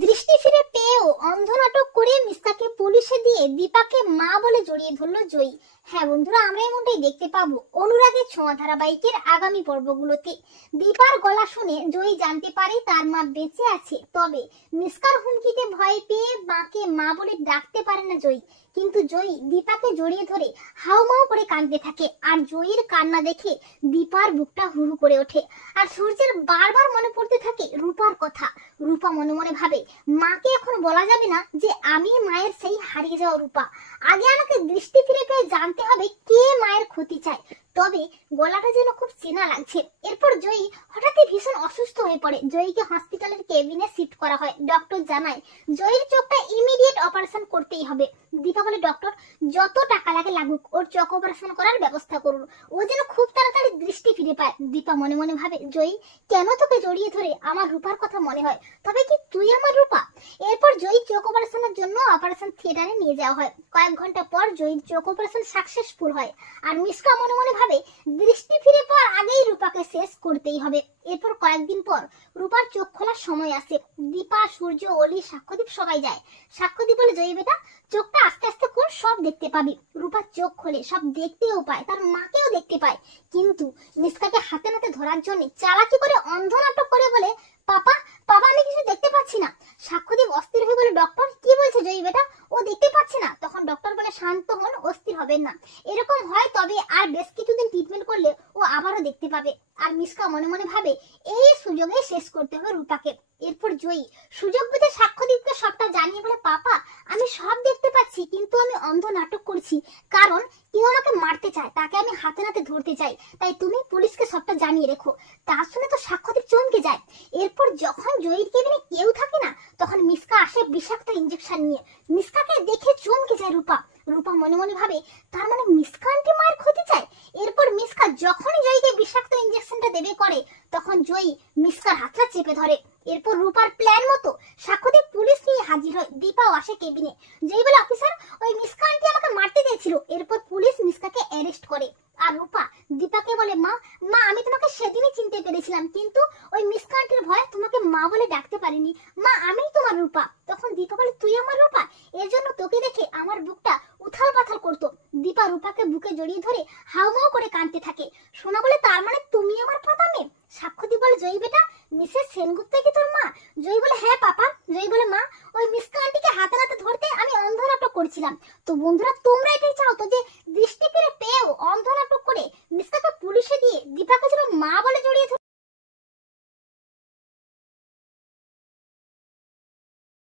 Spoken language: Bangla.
দৃষ্টি ফিরে পেয়েও অন্ধ নাটক করে মিসকাকে পুলিশে দিয়ে দীপাকে মা বলে জড়িয়ে ধরলো জয়ী। হ্যাঁ বন্ধুরা, আমরা এমনটাই দেখতে পাবো অনুরাগের ছোঁয়া ধারাবাহিকের আগামী পর্বগুলোতে। দীপার গলা শুনে জয়ী জানতে পারে তার মা বেঁচে আছে, তবে মিসকার হুমকিতে ভয় পেয়ে মাকে মা বলে ডাকতে পারে না জয়ী। কিন্তু জয়ী দীপাকে জড়িয়ে ধরে হাউমাউ করে কাঁদতে থাকে, আর জয়ীর কান্না দেখে দীপার বুকটা হু হু করে ওঠে। আর সূর্যের বারবার মনে পড়তে থাকে রূপার কথা। রূপা মনে মনে ভাবে, মাকে এখন বলা যাবে না যে আমি মায়ের সেই হারিয়ে যাওয়া রূপা। আগে আমাকে দৃষ্টি ফিরে পেয়ে জানতে হবে কে মায়ের ক্ষতি চায়। তবে গলাটা যেন খুব চেনা লাগছে। এরপর জয়ী হঠাৎই ভীষণ অসুস্থ হয়ে পড়ে। জয়ীকে হসপিটালের কেবিনে শিফট করা হয়। ডক্টর জানায় জয়ীর চোখটা ইমিডিয়েট অপারেশন করতেই হবে। দীপা বলে, ডক্টর যত টাকা লাগে লাগুক, ওর চোখ অপারেশন করার ব্যবস্থা করুন, ও যেন খুব তাড়াতাড়ি দৃষ্টি ফিরে পায়। দীপা মনে মনে ভাবে, জয়ী কেন তোকে জড়িয়ে ধরে আমার রূপার কথা মনে হয়, তবে কি তুই আমার রূপা? এরপর জয়ী চোখ অপারেশনের জন্য অপারেশন থিয়েটারে নিয়ে যাওয়া হয়। কয়েক ঘন্টা পর জয়ীর চোখ অপারেশন সাকসেসফুল হয়। আর মিসকা মনে মনে ভাবে দৃষ্টি ফিরে পাওয়ার আগেই রূপাকে শেষ করতেই হবে। এরপর কয়েকদিন পর রূপার চোখ খোলার সময় আসে। দীপা, সূর্য, অলি, সাক্ষ্যদীপ সবাই যায়। সাক্ষ্যদীপ বলে, জয়ী বেটা চোখটা আস্তে আস্তে খোল, সব দেখতে পাবি। রূপার চোখ খোলে, সব দেখতেও পায়, তার মাকেও দেখতে পায়। কিন্তু মিসকাকে হাতে নাতে ধরার জন্য চালাকি করে অন্ধ নাটক করে বলে, পাপা পাপা আমি কিছু দেখতে পাচ্ছি না। সাক্ষ্যদীপ অস্থির হয়ে বলে, ডক্টর কি বলছে জয়ী বেটা, ও দেখতে পাচ্ছে না। তখন ডক্টর বলে, শান্ত হন, অস্থির হবেন না, এরকম হয় তবে আর বেশ কিছুদিন ট্রিটমেন্ট করলে ও আবারও দেখতে পাবে। আর মিসকা মনে মনে ভাবে এই সুযোগে শেষ করতে হবে রূপাকে। এরপর জয়ী সুযোগ বুঝে সাক্ষ্যদীপকে সবটা জানিয়ে বলে, পাপা আমি সব দেখতে পাচ্ছি, কিন্তু আমি অন্ধ নাটক করছি, কারণ কেউ আমাকে মারতে চায়, তাকে আমি হাতে নাতে ধরতে চাই, তাই তুমি পুলিশকে সবটা জানিয়ে রেখো। তা শুনে তো সাক্ষ্যদীপ চমকে যায়। এরপর যখন জয়ীর কেবিনে কেউ থাকে না, তখন মিসকা আসে বিষাক্ত ইঞ্জেকশন নিয়ে। মিসকাকে দেখে চমকে যায় রূপা। রূপা মনে মনে ভাবে, তার মানে মিসকা আন্টি মায়ের ক্ষতি চায়। এরপর মিসকা যখন জয়ীকে বিষাক্ত ইঞ্জেকশনটা দেবে করে, তখন জয়ী মিসকার হাতটা চেপে ধরে। এরপর রূপার প্ল্যান মতো সাক্ষ্যদীপ পুলিশ নিয়ে হাজির হয়। দীপাও আসে কেবিনে। জয়ী বলে, অফিসার ওই মিসকা আন্টি আমাকে মারতে চেয়েছিল। এরপর পুলিশ মিসকাকে অ্যারেস্ট করে। আর রূপা দীপাকে বলে, মা মা আমি তোমাকে সেদিনই চিনতে পেরেছিলাম, কিন্তু ওই মিসকা আন্টির ভয়ে তোমাকে মা বলে ডাকতে পারিনি। মা আমিই তোমার রূপা। তখন দীপা বলে, তুই আমার রূপা? এর জন্য তোকে দেখে আমার বুকটা উথাল পাথাল করতো। দীপা রূপাকে বুকে জড়িয়ে ধরে হাউমাউ করে কাঁদতে থাকে। সোনা বলে, তার মানে তুমি আমার পাতা মেয়ে? সাক্ষ্যদীপ বলে, জয়ী বেটা মিসেস সেনগুপ্ত কি তোর মা? জয়ী বলে, হ্যাঁ পাপা। জয়ী বলে, মা ওই মিসকা আন্টিকে হাতে নাতে ধরতে আমি অন্ধ নাটক করছিলাম। তো বন্ধুরা তোমরা এটাই চাও তো যে দৃষ্টি ফিরে পেয়েও অন্ধ নাটক করে মিসকাকে পুলিশে দিয়ে দীপাকে যেন মা বলে জড়িয়ে